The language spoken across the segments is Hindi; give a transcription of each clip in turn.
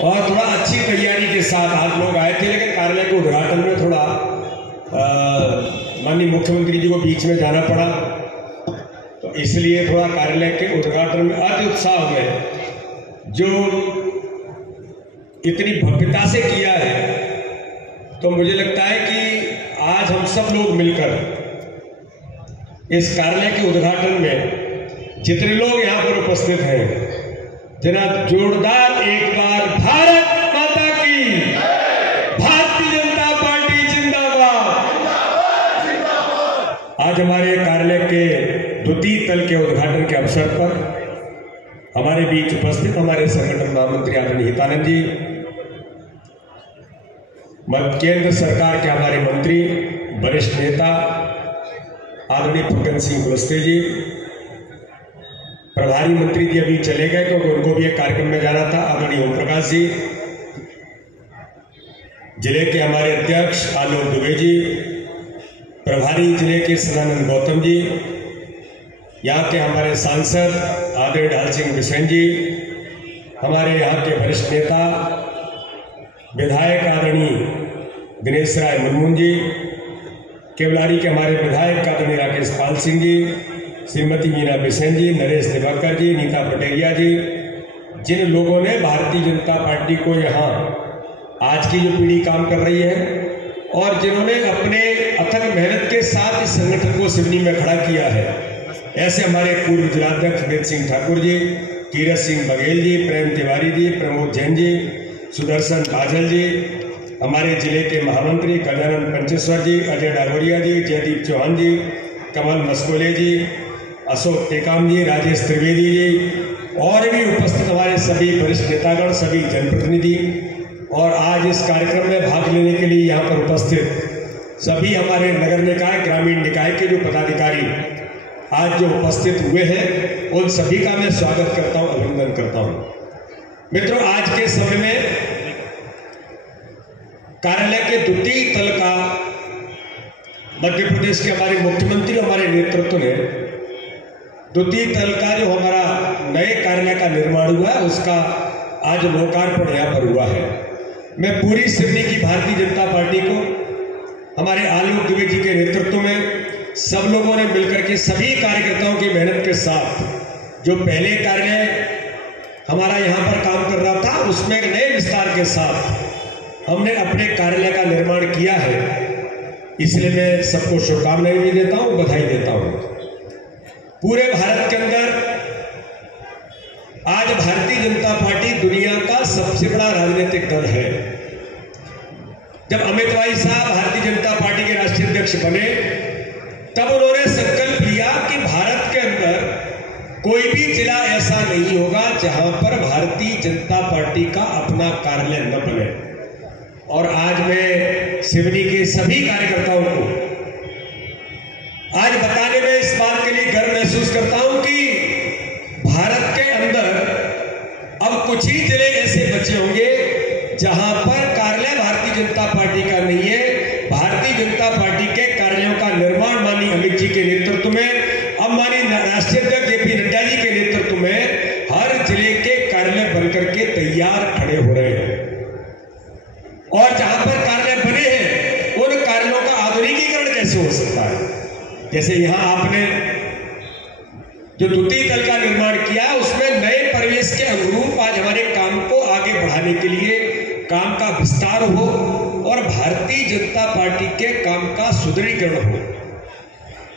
और थोड़ा अच्छी तैयारी के साथ आज लोग आए थे, लेकिन कार्यालय के उद्घाटन में थोड़ा माननीय मुख्यमंत्री जी को बीच में जाना पड़ा, तो इसलिए थोड़ा कार्यालय के उद्घाटन में अति उत्साह में जो इतनी भव्यता से किया है, तो मुझे लगता है कि आज हम सब लोग मिलकर इस कार्यालय के उद्घाटन में जितने लोग यहाँ पर उपस्थित हैं, जना जोरदार एक बार भारत माता की, भारतीय जनता पार्टी जिंदाबाद। आज हमारे कार्यालय के द्वितीय तल के उद्घाटन के अवसर पर हमारे बीच उपस्थित हमारे संगठन महामंत्री आदरणीय हितानंद जी, केंद्र सरकार के हमारे मंत्री वरिष्ठ नेता आदरणीय फग्गन सिंह कुलस्ते जी, प्रभारी मंत्री जी अभी चले गए क्योंकि उनको भी एक कार्यक्रम में जाना था, आदरणीय ओम प्रकाश जी, जिले के हमारे अध्यक्ष आलोक दुबे जी, प्रभारी जिले के सदानंद गौतम जी, यहाँ के हमारे सांसद आदरणीय ढाल सिंह बिसेन जी, हमारे यहाँ के वरिष्ठ नेता विधायक आदरणीय दिनेश राय मुनमुन जी, केवलारी के हमारे विधायक आदरणीय राकेश पाल सिंह जी, श्रीमती मीना बिसेन जी, नरेश दिवाकर जी, नीता पटेलिया जी, जिन लोगों ने भारतीय जनता पार्टी को यहाँ आज की जो पीढ़ी काम कर रही है और जिन्होंने अपने अथक मेहनत के साथ इस संगठन को सिवनी में खड़ा किया है, ऐसे हमारे पूर्व जिलाध्यक्ष वेद सिंह ठाकुर जी, कीरत सिंह बघेल जी, प्रेम तिवारी जी, प्रमोद जैन जी, सुदर्शन बाजल जी, हमारे जिले के महामंत्री गजानन पंचेश्वर जी, अजय डागोरिया जी, जयदीप चौहान जी, कमल मस्कोले जी, अशोक टेकाम जी, राजेश त्रिवेदी जी और भी उपस्थित हमारे सभी वरिष्ठ नेतागण, सभी जनप्रतिनिधि और आज इस कार्यक्रम में भाग लेने के लिए यहाँ पर उपस्थित सभी हमारे नगर निकाय, ग्रामीण निकाय के जो पदाधिकारी आज जो उपस्थित हुए हैं, उन सभी का मैं स्वागत करता हूँ, अभिनंदन करता हूँ। मित्रों, आज के समय में कार्यालय के द्वितीय तल का मध्य प्रदेश के हमारे मुख्यमंत्री हमारे नेतृत्व ने द्वितीय तल का जो हमारा नए कार्यालय का निर्माण हुआ है, उसका आज लोकार्पण यहाँ पर हुआ है। मैं पूरी सिवनी की भारतीय जनता पार्टी को हमारे आलोक दुबे जी के नेतृत्व में सब लोगों ने मिलकर के सभी कार्यकर्ताओं की मेहनत के साथ जो पहले कार्यालय हमारा यहाँ पर काम कर रहा था, उसमें एक नए विस्तार के साथ हमने अपने कार्यालय का निर्माण किया है। इसलिए मैं सबको शुभकामनाएं भी देता हूँ, बधाई देता हूँ। पूरे भारत के अंदर आज भारतीय जनता पार्टी दुनिया का सबसे बड़ा राजनीतिक दल है। जब अमित भाई साहब भारतीय जनता पार्टी के राष्ट्रीय अध्यक्ष बने, तब उन्होंने संकल्प लिया कि भारत के अंदर कोई भी जिला ऐसा नहीं होगा जहां पर भारतीय जनता पार्टी का अपना कार्यालय न बने। और आज मैं सिवनी के सभी कार्यकर्ताओं को आज बताने में इस बात के लिए गर्व महसूस करता हूं कि भारत के अंदर अब कुछ ही जिले ऐसे बचे होंगे जहां पर कार्यालय भारतीय जनता पार्टी का नहीं है। भारतीय जनता पार्टी के कार्यालयों का निर्माण माननीय अमित जी के नेतृत्व में, अब माननीय राष्ट्रीय अध्यक्ष जेपी नड्डा जी के नेतृत्व में हर जिले के कार्यालय बनकर के तैयार खड़े हो रहे हैं। और जहां पर कार्यालय बने हैं, उन कार्यालयों का आधुनिकीकरण कैसे हो सकता है। जैसे यहां आपने जो द्वितीय तल का निर्माण किया, उसमें नए परिवेश के अनुरूप आज हमारे काम को आगे बढ़ाने के लिए काम का विस्तार हो और भारतीय जनता पार्टी के काम का सुदृढ़ीकरण हो।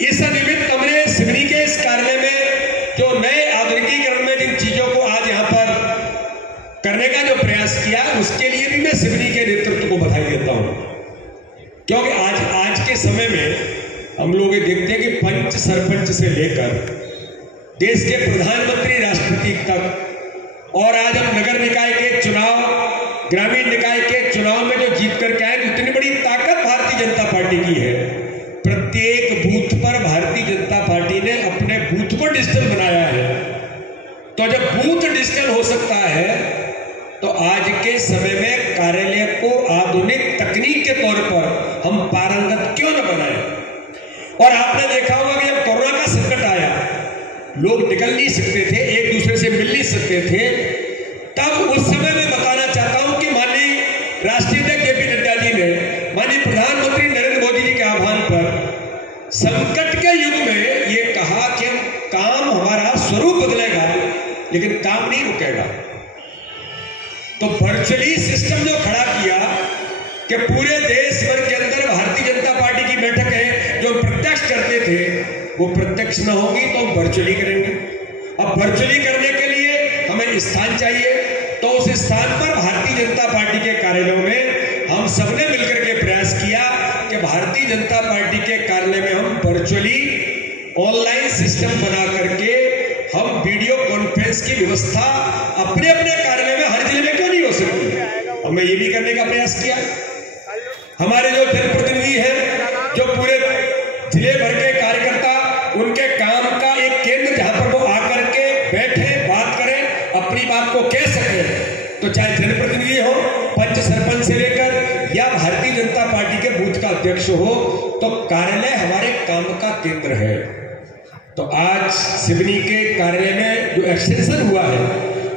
इस निमित्त हमने सिवनी के इस कार्यालय में जो नए आधुनिकीकरण में जिन चीजों को आज यहाँ पर करने का जो प्रयास किया, उसके लिए भी मैं सिवनी के नेतृत्व को बधाई देता हूं। क्योंकि आज के समय में हम लोग ये देखते हैं कि पंच सरपंच से लेकर देश के प्रधानमंत्री राष्ट्रपति तक, और आज हम नगर निकाय के चुनाव, ग्रामीण निकाय के चुनाव में जो जीत करके आए, इतनी बड़ी ताकत भारतीय जनता पार्टी की है। प्रत्येक बूथ पर भारतीय जनता पार्टी ने अपने बूथ को डिजिटल बनाया है। तो जब बूथ डिजिटल हो सकता है, तो आज के समय में कार्यालय को आधुनिक तकनीक के तौर पर हम पारंगत क्यों न बनाएं। और आपने देखा होगा कि जब कोरोना का संकट आया, लोग निकल नहीं सकते थे, एक दूसरे से मिल नहीं सकते थे, तब उस समय में बताना चाहता माननीय प्रधानमंत्री नरेंद्र मोदी जी के आह्वान पर संकट के युग में ये कहा कि काम हमारा स्वरूप बदलेगा लेकिन काम नहीं रुकेगा। तो वर्चुअली सिस्टम जो खड़ा किया कि पूरे देश भर के अंदर भारतीय जनता पार्टी की बैठकें जो प्रत्यक्ष करते थे वो प्रत्यक्ष न होगी तो हम वर्चुअली करेंगे। अब वर्चुअली करने के लिए हमें स्थान चाहिए, तो उस स्थान पर भारतीय जनता पार्टी के कार्यालयों में हम सबने मिलकर के प्रयास किया कि भारतीय जनता पार्टी के कार्यालय में हम वर्चुअली ऑनलाइन सिस्टम बना करके हम वीडियो कॉन्फ्रेंस की व्यवस्था अपने अपने कार्यालय में हर जिले में क्यों नहीं हो सकती। हमने ये भी करने का प्रयास किया। हमारे जो जनप्रतिनिधि हैं, जो पूरे जिले भर के कार्यकर्ता, उनके काम का एक केंद्र जहां पर वो आकर के बैठे बात करें, अपनी बात को कह सके, तो चाहे जनप्रतिनिधि हो, पंच सरपंच से लेकर या भारतीय जनता पार्टी के बूथ का अध्यक्ष हो, तो कार्यालय हमारे काम का केंद्र है। तो आज सिवनी के कार्यालय में जो एक्सटेंशन हुआ है,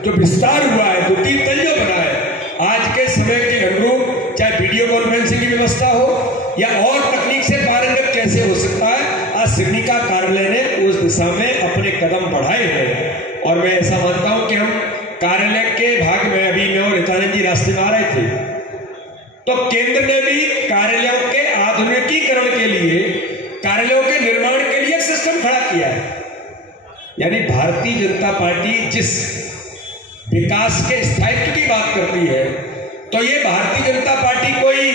जो विस्तार हुआ है, 2-3 तल जो बना है, आज के समय के अनुरूप चाहे वीडियो कॉन्फ्रेंसिंग की व्यवस्था हो या और तकनीक से पारंगत कैसे हो सकता है, आज सिवनी का कार्यालय ने उस दिशा में अपने कदम बढ़ाए हैं। और मैं ऐसा मानता हूं कि हम कार्यालय के भाग में, अभी मैं और हितानंद जी रास्ते में आ रहे थे, तो केंद्र ने भी कार्यालयों के आधुनिकीकरण के लिए, कार्यालयों के निर्माण के लिए सिस्टम खड़ा किया है। यानी भारतीय जनता पार्टी जिस विकास के स्थायित्व की बात करती है, तो ये भारतीय जनता पार्टी कोई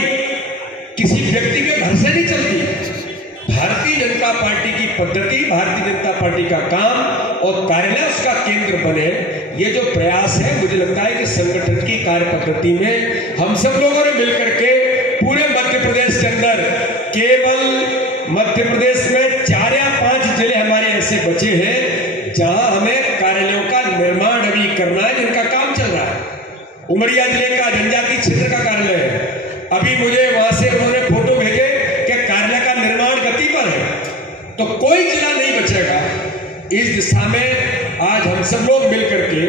किसी व्यक्ति के घर से नहीं चलती। भारतीय जनता पार्टी की पद्धति, भारतीय जनता पार्टी का काम और कार्यालय उसका केंद्र बने, ये जो प्रयास है, मुझे लगता है कि संगठन की कार्य पद्धति में हम सब लोगों ने मिलकर के पूरे मध्य प्रदेश के अंदर, केवल मध्य प्रदेश में 4 या 5 जिले हमारे ऐसे बचे हैं जहां हमें कार्यालयों का निर्माण अभी करना है, जिनका काम चल रहा है। उमरिया जिले का जनजातीय क्षेत्र का कार्यालय है, अभी मुझे वहां से उन्होंने फोटो भेजे कि कार्यालय का निर्माण गति पर है। तो कोई जिला नहीं बचेगा। इस दिशा में आज हम सब लोग मिलकर के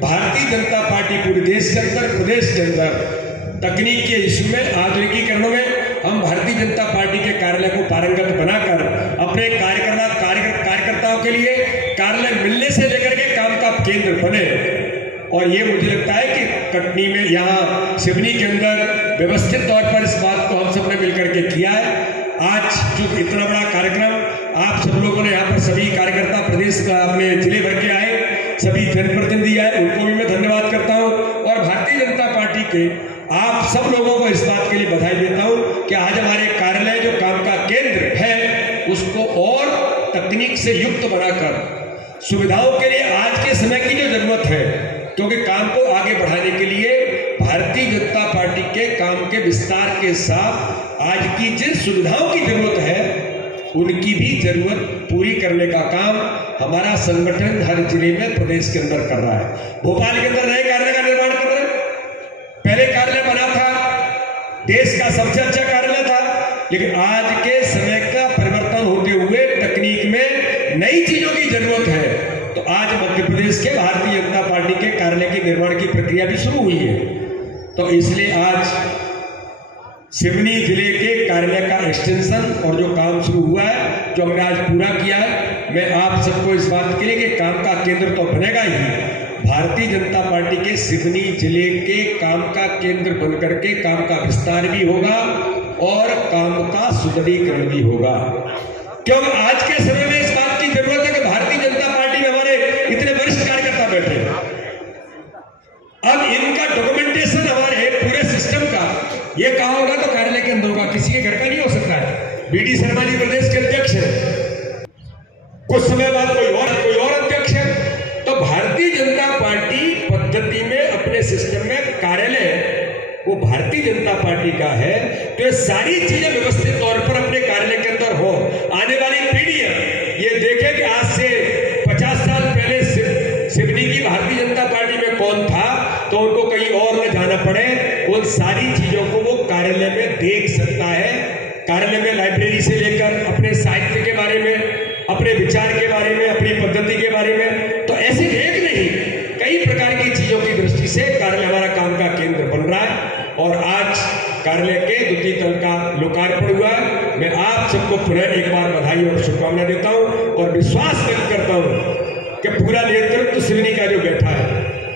भारतीय जनता पार्टी पूरे देश के अंदर, प्रदेश के अंदर तकनीक के इशू में, आधुनिकीकरणों में हम भारतीय जनता पार्टी के कार्यालय को पारंगत बनाकर अपने कार्यकर्ताओं के लिए कार्यालय मिलने से लेकर के काम का केंद्र बने। और ये मुझे लगता है कि कटनी में, यहाँ सिवनी के अंदर व्यवस्थित तौर पर इस बात को हम सबने मिलकर के किया है। आज जो इतना बड़ा कार्यक्रम आप सब लोगों ने यहाँ पर, सभी कार्यकर्ता प्रदेश का अपने जिले भर के आए, सभी जनप्रतिनिधि आए, उनको भी मैं धन्यवाद करता हूँ। और भारतीय जनता पार्टी के आप सब लोगों को इस बात के लिए बधाई देता हूँ कि आज हमारे कार्यालय जो काम का केंद्र है, उसको और तकनीक से युक्त बनाकर सुविधाओं के लिए आज के समय की जो जरूरत है, क्योंकि काम को आगे बढ़ाने के लिए भारतीय जनता पार्टी के काम के विस्तार के साथ आज की जिन सुविधाओं की जरूरत है, उनकी भी जरूरत पूरी करने का काम हमारा संगठन हर जिले में, प्रदेश के अंदर कर रहा है। भोपाल के अंदर नए कार्यालय का निर्माण कर रहे हैं। पहले कार्यालय बना था, देश का सबसे अच्छा कार्यालय था, लेकिन आज के समय का परिवर्तन होते हुए तकनीक में नई चीजों की जरूरत है। तो आज मध्य प्रदेश के भारतीय जनता पार्टी के कार्यालय के निर्माण की प्रक्रिया भी शुरू हुई है। तो इसलिए आज सिवनी जिले के कार्यालय का एक्सटेंशन और जो काम शुरू हुआ है, जो हमने आज पूरा किया है, मैं आप सबको इस बात के लिए कि काम का केंद्र तो बनेगा ही, भारतीय जनता पार्टी के सिवनी जिले के काम का केंद्र बनकर के काम का विस्तार भी होगा और काम का सुदृढ़ीकरण भी होगा। क्योंकि आज के समय में इस बात की जरूरत है कि भारतीय जनता पार्टी में हमारे इतने वरिष्ठ कार्यकर्ता बैठे हैं। अब इनका डॉक्यूमेंटेशन हमारे पूरे सिस्टम का ये कहा होगा तो कार्यालय के अंदर होगा, किसी के घर का नहीं हो सकता है। बीडी शर्मा जी प्रदेश के अध्यक्ष है, कुछ समय बाद कोई और अध्यक्ष है। तो भारतीय जनता पार्टी पद्धति में, अपने सिस्टम में कार्यालय वो भारतीय जनता पार्टी का है, तो ये सारी चीजें व्यवस्थित तौर पर अपने कार्यालय के अंदर हो। आने वाली पीढ़ियां ये देखे कि आज से 50 साल पहले सिवनी की भारतीय जनता पार्टी में कौन था, तो उनको कहीं और न जाना पड़े। उन सारी चीजों को वो कार्यालय में देख सकता है। कार्यालय में लाइब्रेरी से लेकर अपने साहित्य के बारे में, अपने विचार के बारे में, अपनी पद्धति के बारे में, तो ऐसे एक नहीं, कई प्रकार की चीजों की दृष्टि से कार्यालय हमारा काम का केंद्र बन रहा है। और आज कार्यालय के 2-3 तल का लोकार्पण हुआ। मैं आप सबको पुनः एक बार बधाई और शुभकामना देता हूं और विश्वास व्यक्त करता हूं कि पूरा नेतृत्व सिवनी का जो बैठा है,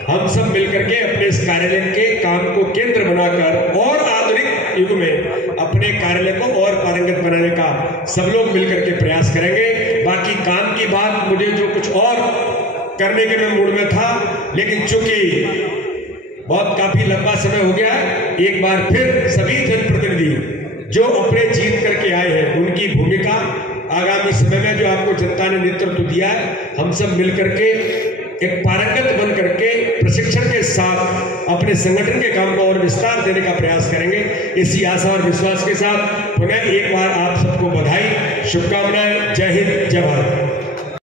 हम सब मिलकर के अपने इस कार्यालय के काम को केंद्र बनाकर और आधुनिक युग में अपने कार्यालय को और पारंगत बनाने का सब लोग मिलकर के प्रयास करेंगे। बाकी काम की बात मुझे जो कुछ और करने के मैं मूड में था, लेकिन चूंकि बहुत काफी लंबा समय हो गया, एक बार फिर सभी जनप्रतिनिधि जो अपने जीत करके आए हैं उनकी भूमिका आगामी समय में जो आपको जनता ने नेतृत्व दिया है, हम सब मिलकर के एक पारंगत बन करके प्रशिक्षण के साथ अपने संगठन के काम को और विस्तार देने का प्रयास करेंगे। इसी आशा और विश्वास के साथ पुनः एक बार आप सबको बधाई, शुभकामनाएं। जय हिंद, जय भारत।